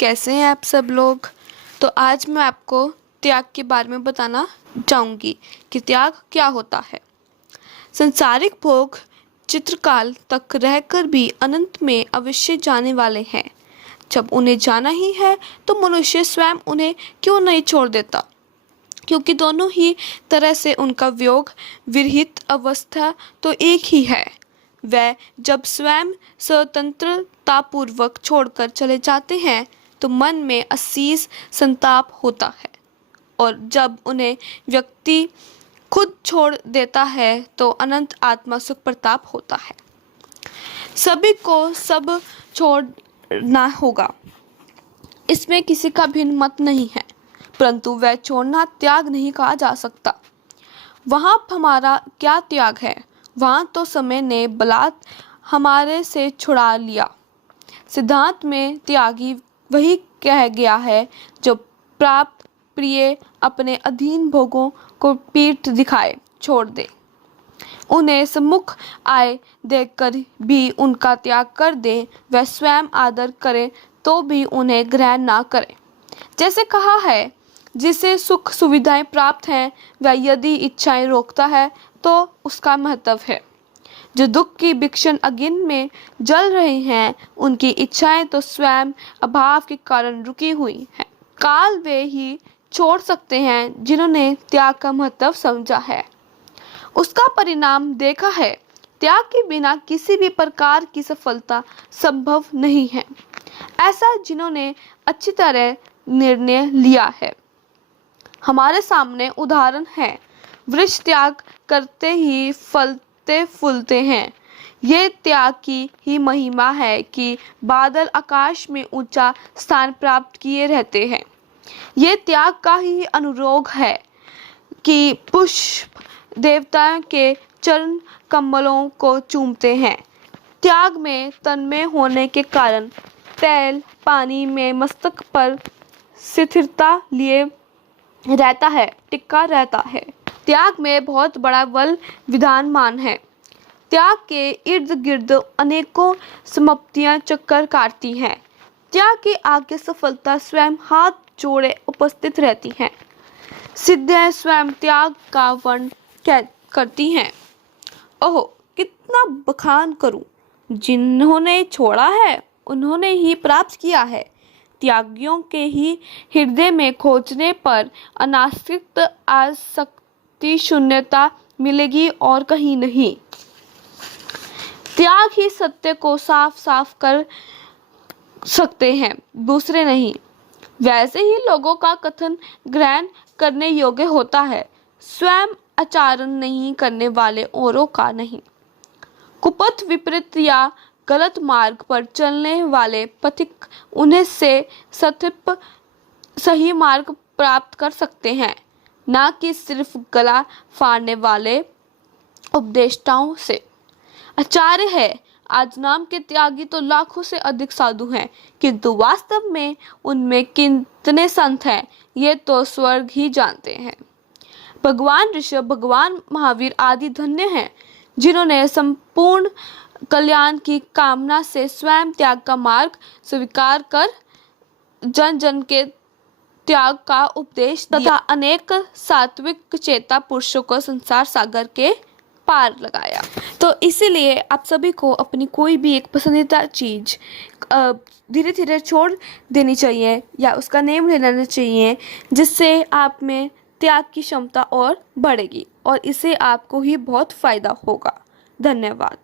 कैसे हैं आप सब लोग। तो आज मैं आपको त्याग के बारे में बताना चाहूँगी कि त्याग क्या होता है। संसारिक भोग चित्रकाल तक रहकर भी अनंत में अवश्य जाने वाले हैं। जब उन्हें जाना ही है तो मनुष्य स्वयं उन्हें क्यों नहीं छोड़ देता, क्योंकि दोनों ही तरह से उनका वियोग विरहित अवस्था तो एक ही है। वह जब स्वयं स्वतंत्रतापूर्वक छोड़कर चले जाते हैं तो मन में असीस संताप होता है, और जब उन्हें व्यक्ति खुद छोड़ देता है तो अनंत आत्मा सुख प्रताप होता है। सभी को सब छोड़ना होगा, इसमें किसी का भिन्न मत नहीं है, परंतु वह छोड़ना त्याग नहीं कहा जा सकता। वहाँ हमारा क्या त्याग है? वहाँ तो समय ने बलात् हमारे से छुड़ा लिया। सिद्धांत में त्यागी वही कह गया है जो प्राप्त प्रिय अपने अधीन भोगों को पीठ दिखाए छोड़ दे, उन्हें सम्मुख आए देखकर भी उनका त्याग कर दे, वह स्वयं आदर करे तो भी उन्हें ग्रहण ना करे। जैसे कहा है, जिसे सुख सुविधाएं प्राप्त हैं वह यदि इच्छाएं रोकता है तो उसका महत्व है। जो दुख की भीषण अग्नि में जल रहे हैं उनकी इच्छाएं तो स्वयं अभाव के कारण रुकी हुई हैं। काल वे ही छोड़ सकते हैं जिन्होंने त्याग का महत्व समझा है। उसका परिणाम देखा है। त्याग के बिना किसी भी प्रकार की सफलता संभव नहीं है, ऐसा जिन्होंने अच्छी तरह निर्णय लिया है। हमारे सामने उदाहरण है। वृक्ष त्याग करते ही फलते फूलते हैं। ये त्याग की ही महिमा है कि बादल आकाश में ऊंचा स्थान प्राप्त किए रहते हैं। ये त्याग का ही अनुरोध है कि पुष्प देवताओं के चरण कमलों को चूमते हैं। त्याग में तन्मय होने के कारण तैल पानी में मस्तक पर स्थिरता लिए रहता है, टिका रहता है। त्याग में बहुत बड़ा बल विद्यमान है। त्याग के इर्द गिर्द अनेकों समाप्तियां चक्कर काटती हैं। त्याग के आगे सफलता स्वयं हाथ जोड़े उपस्थित रहती हैं। सिद्धियां स्वयं त्याग का वर्ण करती हैं। ओह, कितना बखान करूं। जिन्होंने छोड़ा है उन्होंने ही प्राप्त किया है। त्यागियों के ही हृदय में खोजने पर अनाश्रित आसक्ति शून्यता मिलेगी और कहीं नहीं। त्याग ही सत्य को साफ साफ कर सकते हैं, दूसरे नहीं। वैसे ही लोगों का कथन ग्रहण करने योग्य होता है, स्वयं आचरण नहीं करने वाले औरों का नहीं। कुपथ विपरीत या गलत मार्ग पर चलने वाले पथिक उन्हें से सतत सही मार्ग प्राप्त कर सकते हैं, ना कि सिर्फ गला फाड़ने वाले उपदेष्टाओं से। आचार्य है, आज नाम के त्यागी तो लाखों से अधिक साधु हैं, किंतु वास्तव में उनमें कितने संत हैं ये तो स्वर्ग ही जानते हैं। भगवान ऋषभ, भगवान महावीर आदि धन्य हैं जिन्होंने संपूर्ण कल्याण की कामना से स्वयं त्याग का मार्ग स्वीकार कर जन जन के त्याग का उपदेश तथा अनेक सात्विक चेता पुरुषों को संसार सागर के पार लगाया। तो इसीलिए आप सभी को अपनी कोई भी एक पसंदीदा चीज धीरे धीरे छोड़ देनी चाहिए या उसका नेम ले लेना चाहिए, जिससे आप में त्याग की क्षमता और बढ़ेगी और इससे आपको ही बहुत फायदा होगा। धन्यवाद।